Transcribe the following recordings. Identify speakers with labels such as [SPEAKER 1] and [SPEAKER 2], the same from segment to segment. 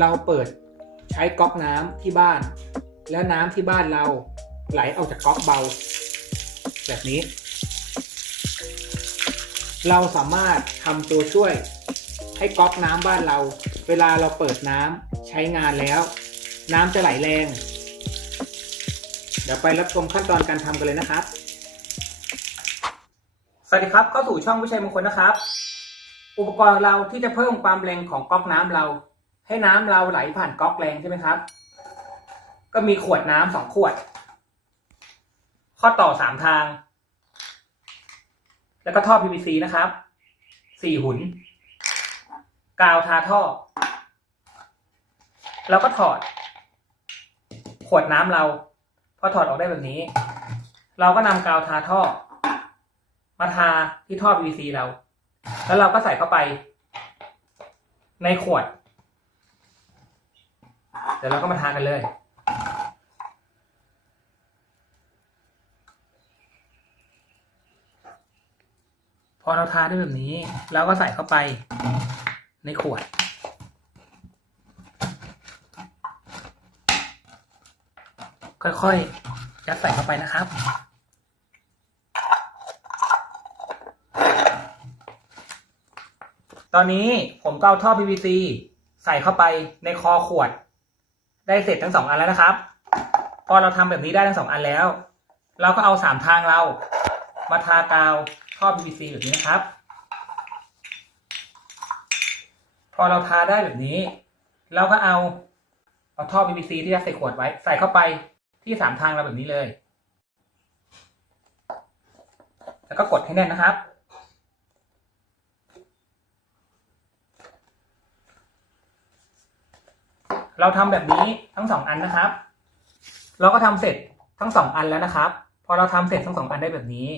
[SPEAKER 1] เราเปิดใช้ก๊อกน้ำที่บ้าน แล้วน้ำที่บ้านเราไหลออกจากก๊อกเบา แบบนี้ เราสามารถทำตัวช่วยให้ก๊อกน้ำบ้านเรา เวลาเราเปิดน้ำใช้งานแล้ว น้ำจะไหลแรง เดี๋ยวไปรับชมขั้นตอนการทำกันเลยนะครับ สวัสดีครับเข้าสู่ช่องวิชัยมงคลนะครับ อุปกรณ์เราที่จะเพิ่มความแรงของก๊อกน้ำเรา ให้น้ำเราไหลผ่านก๊อกแรงใช่ไหมครับ ก็มีขวดน้ำสองขวด ข้อต่อสามทาง แล้วก็ท่อ PVC นะครับสี่หุน กาวทาท่อเราก็ถอด ขวดน้ำเรา พอถอดออกได้แบบนี้ เราก็นำกาวทาท่อ มาทาที่ท่อ PVC เรา แล้วเราก็ใส่เข้าไป ในขวด เดี๋ยวเราก็มาทากันเลย พอเราทาได้แบบนี้ เราก็ใส่เข้าไปในขวด ค่อยๆยัดใส่เข้าไปนะครับตอนนี้ผมก็เอาท่อ PVC ใส่เข้าไปในคอขวด ได้เสร็จทั้งสองอันแล้วนะครับ พอเราทำแบบนี้ได้ทั้งสองอันแล้ว เราก็เอาสามทางเรามาทากาวท่อ PVC แบบนี้นะครับ พอเราทาได้แบบนี้ เราก็เอาเอาท่อ PVC ที่ยัดใส่ขวดไว้ ใส่เข้าไปที่สามทางเราแบบนี้เลย แล้วก็กดให้แน่นนะครับ เราทำแบบนี้ทั้งสองอันนะครับ เราก็ทำเสร็จทั้งสองอันแล้วนะครับ พอเราทำเสร็จทั้งสองอันได้แบบนี้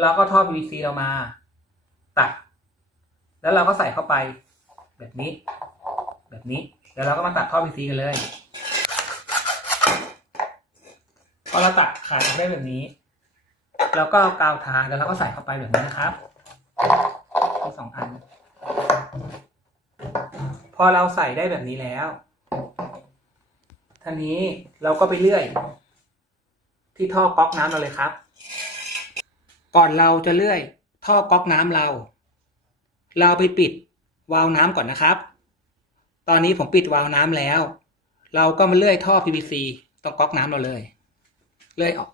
[SPEAKER 1] เราก็ท่อ PVC เรามา ตัด แล้วเราก็ใส่เข้าไป แบบนี้ แบบนี้เดี๋ยวเราก็มาตัดท่อ PVC กันเลย พอเราตัดขาดได้แบบนี้เราก็เอากาวทาแล้วเราก็ใส่เข้าไปแบบนี้นะครับทั้งสองอัน พอเราใส่ได้แบบนี้แล้ว ท่านี้เราก็ไปเลื่อย ที่ท่อก๊อกน้ำเราเลยครับ ก่อนเราจะเลื่อย ท่อก๊อกน้ำเรา เราไปปิดวาล์วน้ำก่อนนะครับ ตอนนี้ผมปิดวาล์วน้ำแล้ว เราก็มาเลื่อยท่อ PVC ตรงก๊อกน้ำเราเลย เลื่อยออก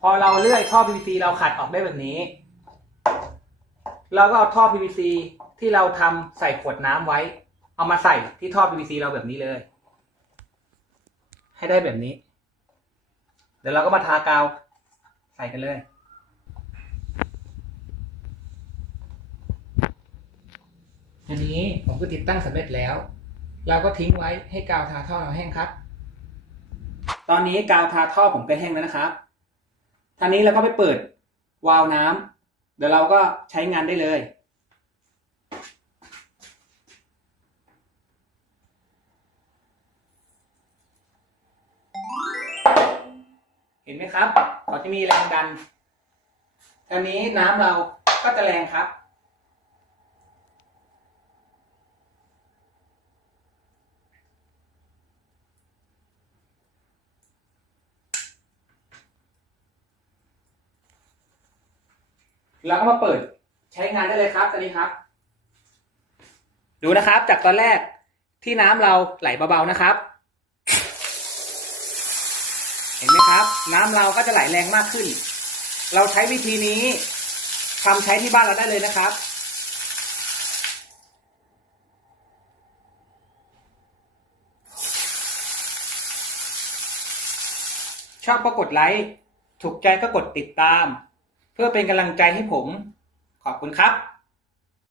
[SPEAKER 1] พอเราเลื่อยท่อ PVC เราขัดออกได้แบบนี้ เราก็เอาท่อ PVC ที่เราทำใส่ขวดน้ำไว้ เอามาใส่ที่ท่อ PVC เราแบบนี้เลย ให้ได้แบบนี้ เดี๋ยวเราก็มาทากาว ใส่กันเลยอันนี้ผมก็ติดตั้งสำเร็จแล้ว เราก็ทิ้งไว้ให้กาวทาท่อเราแห้งครับ ตอนนี้กาวทาท่อผมก็แห้งแล้วนะครับท่านี้เราก็ไปเปิดวาล์วน้ำ เดี๋ยวเราก็ใช้งานได้เลย เห็นไหมครับเขาจะมีแรงดันตอนนี้น้ำเราก็จะแรงครับ แล้วก็มาเปิดใช้งานได้เลยครับตอนนี้ครับ ดูนะครับ จากตอนแรกที่น้ำเราไหลเบาๆนะครับ เห็นไหมครับ น้ำเราก็จะไหลแรงมากขึ้น เราใช้วิธีนี้ทำใช้ที่บ้านเราได้เลยนะครับชอบก็กดไลค์ ถูกใจก็กดติดตาม เพื่อเป็นกำลังใจให้ผม ขอบคุณครับ